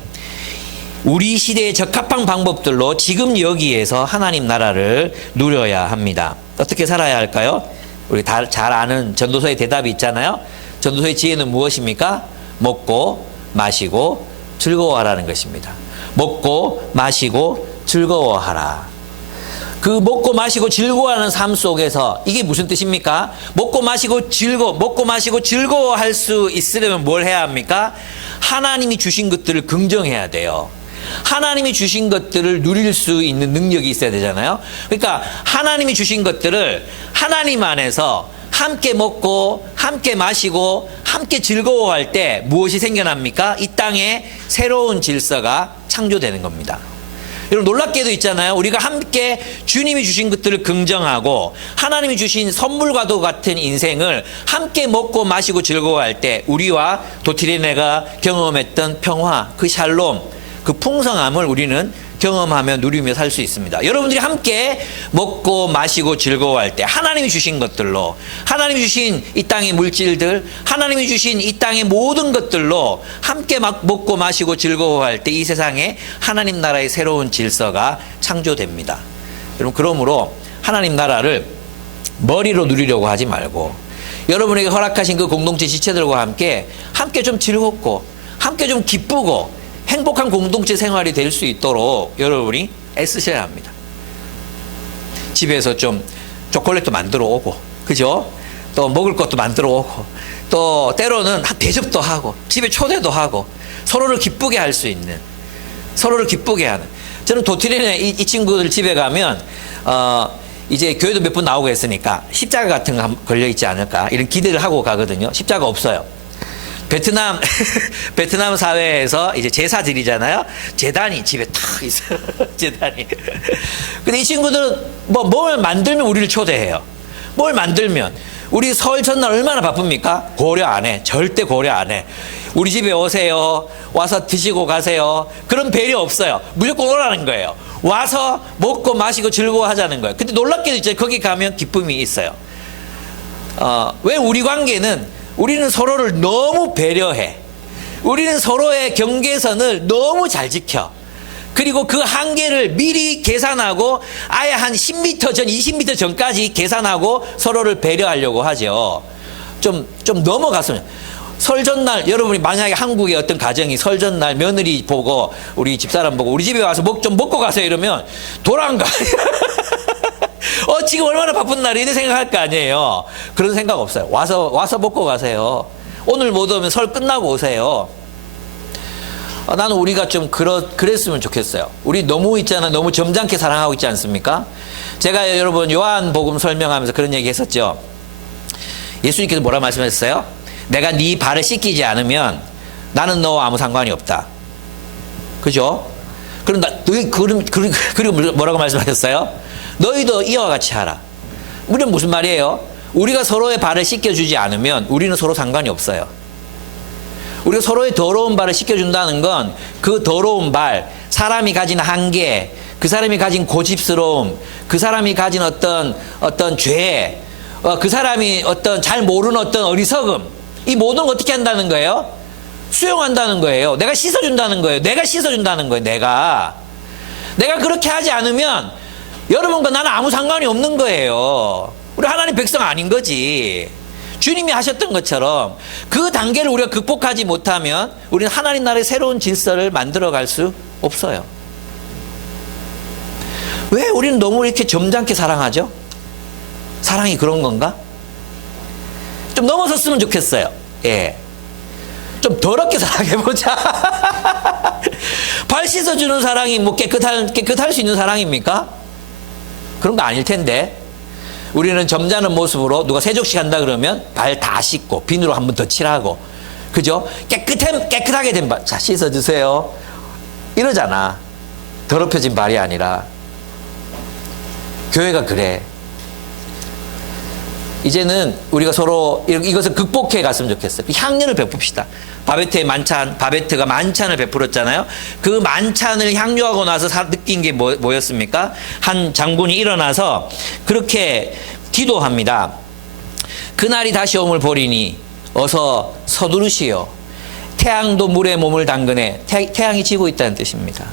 우리 시대에 적합한 방법들로 지금 여기에서 하나님 나라를 누려야 합니다. 어떻게 살아야 할까요? 우리 다 잘 아는 전도서의 대답이 있잖아요. 전도서의 지혜는 무엇입니까? 먹고 마시고 즐거워하라는 것입니다. 먹고 마시고 즐거워하라. 그 먹고 마시고 즐거워하는 삶 속에서 이게 무슨 뜻입니까? 먹고 마시고 즐거워할 수 있으려면 뭘 해야 합니까? 하나님이 주신 것들을 긍정해야 돼요. 하나님이 주신 것들을 누릴 수 있는 능력이 있어야 되잖아요. 그러니까 하나님이 주신 것들을 하나님 안에서 함께 먹고 함께 마시고 함께 즐거워할 때 무엇이 생겨납니까? 이 땅에 새로운 질서가 창조되는 겁니다. 여러분 놀랍게도 있잖아요. 우리가 함께 주님이 주신 것들을 긍정하고 하나님이 주신 선물과도 같은 인생을 함께 먹고 마시고 즐거워할 때 우리와 도티레네가 경험했던 평화, 그 샬롬, 그 풍성함을 우리는 경험하며 누리며 살 수 있습니다. 여러분들이 함께 먹고 마시고 즐거워할 때 하나님이 주신 것들로, 하나님이 주신 이 땅의 물질들, 하나님이 주신 이 땅의 모든 것들로 함께 먹고 마시고 즐거워할 때 이 세상에 하나님 나라의 새로운 질서가 창조됩니다. 여러분 그러므로 하나님 나라를 머리로 누리려고 하지 말고 여러분에게 허락하신 그 공동체 지체들과 함께 좀 즐겁고 함께 좀 기쁘고 행복한 공동체 생활이 될 수 있도록 여러분이 애쓰셔야 합니다. 집에서 좀 초콜릿도 만들어 오고, 그죠? 또 먹을 것도 만들어 오고, 또 때로는 대접도 하고, 집에 초대도 하고, 서로를 기쁘게 할 수 있는, 서로를 기쁘게 하는. 저는 도티레네 이 친구들 집에 가면, 이제 교회도 몇 번 나오고 했으니까 십자가 같은 거 걸려 있지 않을까, 이런 기대를 하고 가거든요. 십자가 없어요. 베트남 사회에서 이제 제사 드리잖아요. 제단이 집에 탁 있어요. 제단이. 근데 이 친구들은 뭘 만들면 우리를 초대해요. 뭘 만들면. 우리 설 전날 얼마나 바쁩니까? 고려 안 해. 절대 고려 안 해. 우리 집에 오세요. 와서 드시고 가세요. 그런 배려 없어요. 무조건 오라는 거예요. 와서 먹고 마시고 즐거워하자는 거예요. 근데 놀랍게도 이제 거기 가면 기쁨이 있어요. 왜 우리 관계는 우리는 서로를 너무 배려해. 우리는 서로의 경계선을 너무 잘 지켜. 그리고 그 한계를 미리 계산하고 아예 한 10m 전, 20m 전까지 계산하고 서로를 배려하려고 하죠. 좀 넘어갔으면. 설 전날 여러분이 만약에 한국의 어떤 가정이 설 전날 며느리 보고 우리 집사람 보고 우리 집에 와서 좀 먹고 가세요 이러면 돌아간 지금 얼마나 바쁜 날이 이렇게 생각할 거 아니에요. 그런 생각 없어요. 와서 먹고 가세요. 오늘 못 오면 설 끝나고 오세요. 나는 우리가 좀 그랬으면 좋겠어요. 우리 너무 점잖게 사랑하고 있지 않습니까? 제가 여러분 요한복음 설명하면서 그런 얘기 했었죠. 예수님께서 뭐라 말씀하셨어요? 내가 네 발을 씻기지 않으면 나는 너와 아무 상관이 없다. 그죠? 그리고 뭐라고 말씀하셨어요? 너희도 이와 같이 하라. 우리는 무슨 말이에요? 우리가 서로의 발을 씻겨주지 않으면 우리는 서로 상관이 없어요. 우리가 서로의 더러운 발을 씻겨준다는 건 그 더러운 발, 사람이 가진 한계, 그 사람이 가진 고집스러움, 그 사람이 가진 어떤 죄, 그 사람이 잘 모르는 어떤 어리석음, 이 모든 걸 어떻게 한다는 거예요? 수용한다는 거예요. 내가 씻어준다는 거예요. 내가 그렇게 하지 않으면 여러분과 나는 아무 상관이 없는 거예요. 우리 하나님 백성 아닌 거지. 주님이 하셨던 것처럼 그 단계를 우리가 극복하지 못하면 우리는 하나님 나라의 새로운 질서를 만들어갈 수 없어요. 왜 우리는 너무 이렇게 점잖게 사랑하죠? 사랑이 그런 건가? 좀 넘어섰으면 좋겠어요. 예. 좀 더럽게 사랑해보자. 발 씻어주는 사랑이 뭐 깨끗할 수 있는 사랑입니까? 그런 거 아닐 텐데. 우리는 점잖은 모습으로 누가 세족식 한다 그러면 발 다 씻고 비누로 한 번 더 칠하고, 그죠? 깨끗하게 된 발, 자, 씻어주세요. 이러잖아. 더럽혀진 발이 아니라. 교회가 그래. 이제는 우리가 서로 이것을 극복해 갔으면 좋겠어요. 향연을 베풉시다. 바베트가 만찬을 베풀었잖아요. 그 만찬을 향유하고 나서 느낀 게 뭐였습니까? 한 장군이 일어나서 그렇게 기도합니다. 그날이 다시 오물 보리니 어서 서두르시오. 태양도 물에 몸을 담그네. 태양이 지고 있다는 뜻입니다.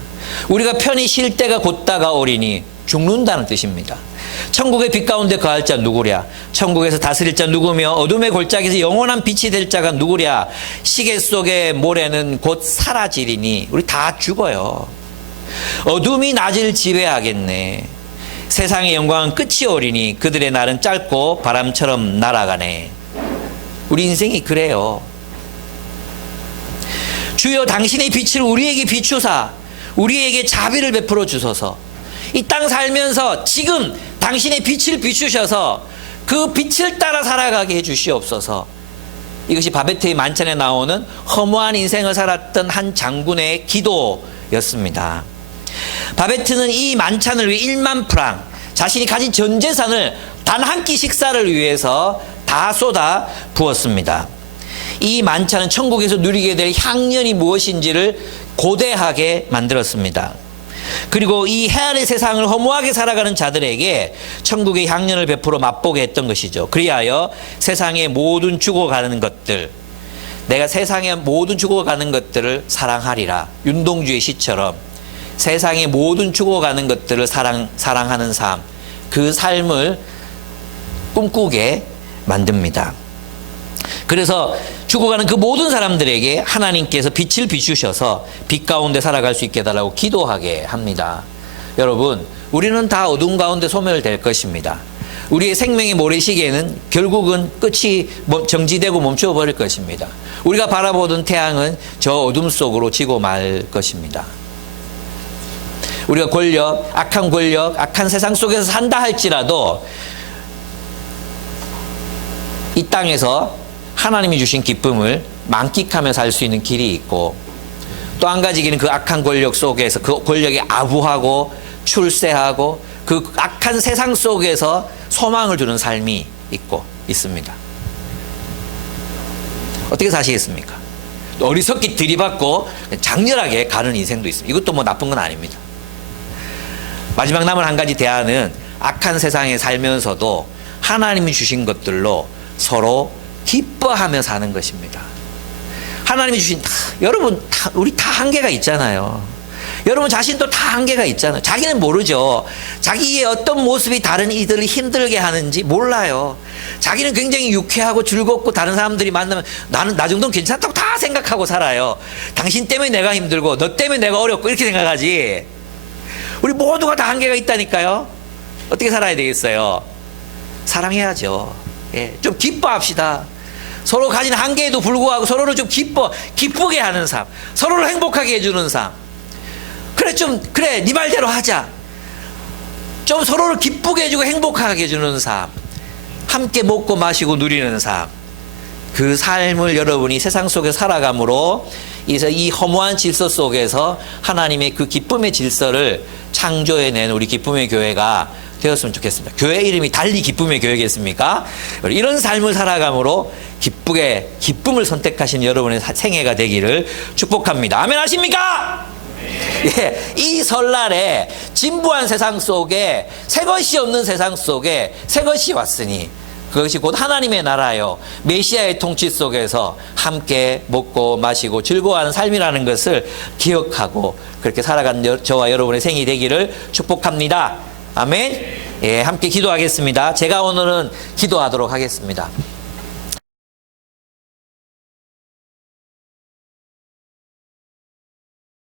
우리가 편히 쉴 때가 곧 다가오리니 죽는다는 뜻입니다. 천국의 빛 가운데 거할 자 누구랴? 천국에서 다스릴 자 누구며 어둠의 골짜기에서 영원한 빛이 될 자가 누구랴? 시계 속의 모래는 곧 사라지리니. 우리 다 죽어요. 어둠이 낮을 지배하겠네. 세상의 영광은 끝이 오리니 그들의 날은 짧고 바람처럼 날아가네. 우리 인생이 그래요. 주여 당신의 빛을 우리에게 비추사 우리에게 자비를 베풀어 주소서. 이 땅 살면서 지금 당신의 빛을 비추셔서 그 빛을 따라 살아가게 해주시옵소서. 이것이 바베트의 만찬에 나오는 허무한 인생을 살았던 한 장군의 기도였습니다. 바베트는 이 만찬을 위해 1만 프랑, 자신이 가진 전 재산을 단 한 끼 식사를 위해서 다 쏟아 부었습니다. 이 만찬은 천국에서 누리게 될 향연이 무엇인지를 고대하게 만들었습니다. 그리고 이 해안의 세상을 허무하게 살아가는 자들에게 천국의 향연을 베풀어 맛보게 했던 것이죠. 그리하여 세상의 모든 죽어가는 것들, 내가 세상의 모든 죽어가는 것들을 사랑하리라. 윤동주의 시처럼 세상의 모든 죽어가는 것들을 사랑하는 삶, 그 삶을 꿈꾸게 만듭니다. 그래서 죽어가는 그 모든 사람들에게 하나님께서 빛을 비추셔서 빛 가운데 살아갈 수 있게 해달라고 기도하게 합니다. 여러분, 우리는 다 어둠 가운데 소멸될 것입니다. 우리의 생명의 모래시계는 결국은 끝이 정지되고 멈춰버릴 것입니다. 우리가 바라보던 태양은 저 어둠 속으로 지고 말 것입니다. 우리가 악한 세상 속에서 산다 할지라도 이 땅에서 하나님이 주신 기쁨을 만끽하며 살 수 있는 길이 있고, 또 한 가지 길은 그 악한 권력 속에서 그 권력에 아부하고 출세하고 그 악한 세상 속에서 소망을 두는 삶이 있습니다. 어떻게 사시겠습니까? 어리석게 들이받고 장렬하게 가는 인생도 있습니다. 이것도 뭐 나쁜 건 아닙니다. 마지막 남은 한 가지 대안은 악한 세상에 살면서도 하나님이 주신 것들로 서로 기뻐하며 사는 것입니다. 하나님이 주신 여러분 우리 다 한계가 있잖아요. 여러분 자신도 다 한계가 있잖아요. 자기는 모르죠. 자기의 어떤 모습이 다른 이들을 힘들게 하는지 몰라요. 자기는 굉장히 유쾌하고 즐겁고 다른 사람들이 만나면 나는 나 정도는 괜찮다고 다 생각하고 살아요. 당신 때문에 내가 힘들고 너 때문에 내가 어렵고 이렇게 생각하지. 우리 모두가 다 한계가 있다니까요. 어떻게 살아야 되겠어요? 사랑해야죠. 예, 좀 기뻐합시다. 서로 가진 한계에도 불구하고 서로를 좀 기쁘게 하는 삶, 서로를 행복하게 해주는 삶. 그래 네 말대로 하자. 좀 서로를 기쁘게 해주고 행복하게 해주는 삶, 함께 먹고 마시고 누리는 삶. 그 삶을 여러분이 세상 속에 살아감으로 이 허무한 질서 속에서 하나님의 그 기쁨의 질서를 창조해낸 우리 기쁨의 교회가 되었으면 좋겠습니다. 교회 이름이 달리 기쁨의 교회겠습니까? 이런 삶을 살아감으로 기쁨을 선택하신 여러분의 생애가 되기를 축복합니다. 아멘 하십니까? 예, 이 설날에 진부한 세상 속에 새것이 없는 세상 속에 새것이 왔으니 그것이 곧 하나님의 나라요 메시아의 통치 속에서 함께 먹고 마시고 즐거워하는 삶이라는 것을 기억하고 그렇게 살아간 저와 여러분의 생이 되기를 축복합니다. 아멘. 예, 함께 기도하겠습니다. 제가 오늘은 기도하도록 하겠습니다.